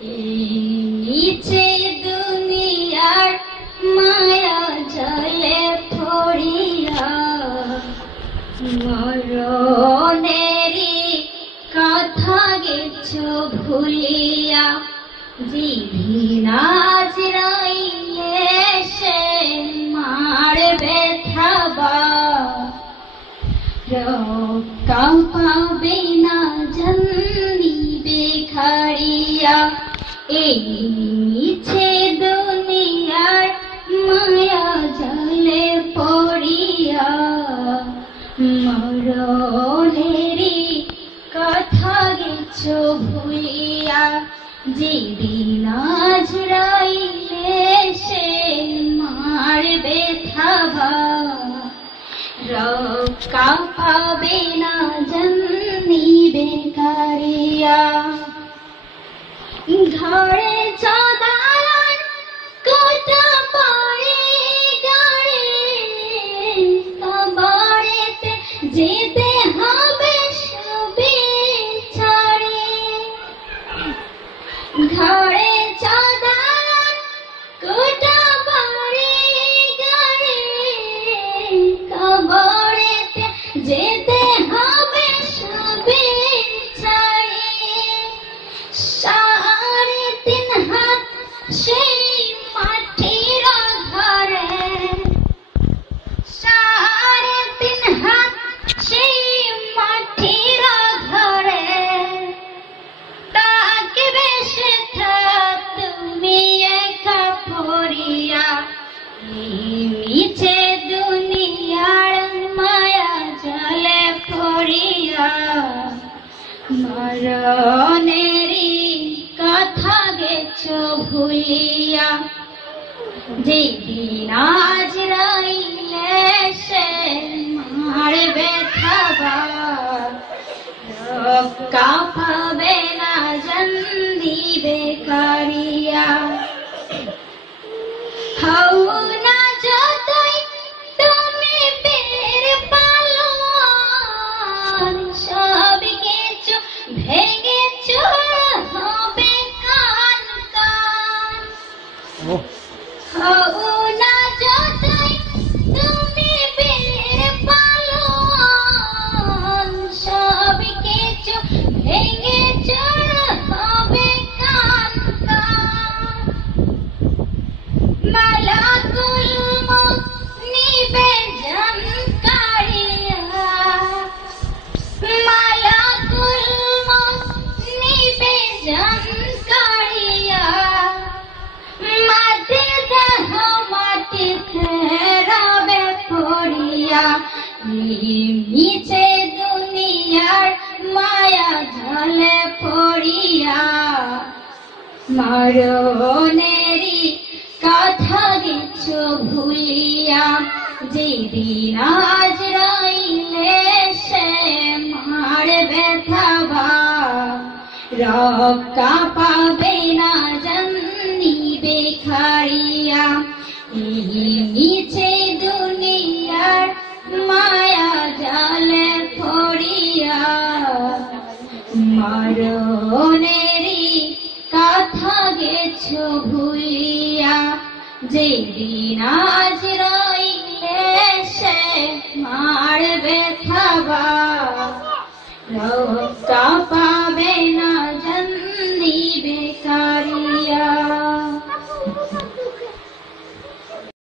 নিচে দুনিয়ার মায়া জলে পড়িয়া মরণেরই কথা গেছো ভুলিয়া যেদিন আজ রইলে সে মারবে থাবা রক্ষা পাবে না জানিবে খাড়িয়া এই মিছে দুনিয়ার মায়া জলে পড়িয়া মরণেরই কথা গেছো ভুলিয়া যেদিন আজ রইলে সে মারবে থাবা রক্ষা পাবে না জানিবে কারিয়া ঘরে চদার কোটা পড়ে গাড়ে কবরেতে যেতে হবে সবে ছাড়ে ঘরে চদার কোটা পড়ে গাড়ে কবরেতে যেতে হবে সবে ছাড়ে 3.5 হাত সেই মাটির ঘরে 3.5 হাত সেই মাটির ঘরে তাকে বেশে থাক তুমি একা পড়িয়া মিছে দুনিয়ার মায়া জলে পড়িয়া মরণেরই কথা গেছো ভুলিয়া যেদিন আজ রইলে সে মারবে থাবা রক্ষা পাবে না জানিবে কারিয়া হও না যতই তুমি বের পালোয়ান সব কিছু ভেঙে চুর হবে কান কান হও না যতই তুমি বের পালোয়ান সব কিছু ভেঙে চুর হবে কান কান মালাকুল মউত নিবে জানকারিয়া মালাকুল মউত নিবে জানকারিয়া মাটি দেহ মাটি ফেরাবে পড়িয়া মিছে দুনিয়ার মায়া জলে পড়িয়া মরণেরই কথা গেছো ভুলিয়া যেদিন আজ রইলে সে মারবে থাবা রক্ষা পাবে না জানিবে খাড়িয়া মিছে দুনিয়ার মায়া জলে পড়িয়া মরণেরই কথা গেছো ভুলিয়া যেদিন আজ রইলে সে মারবে থাবা রক্ষা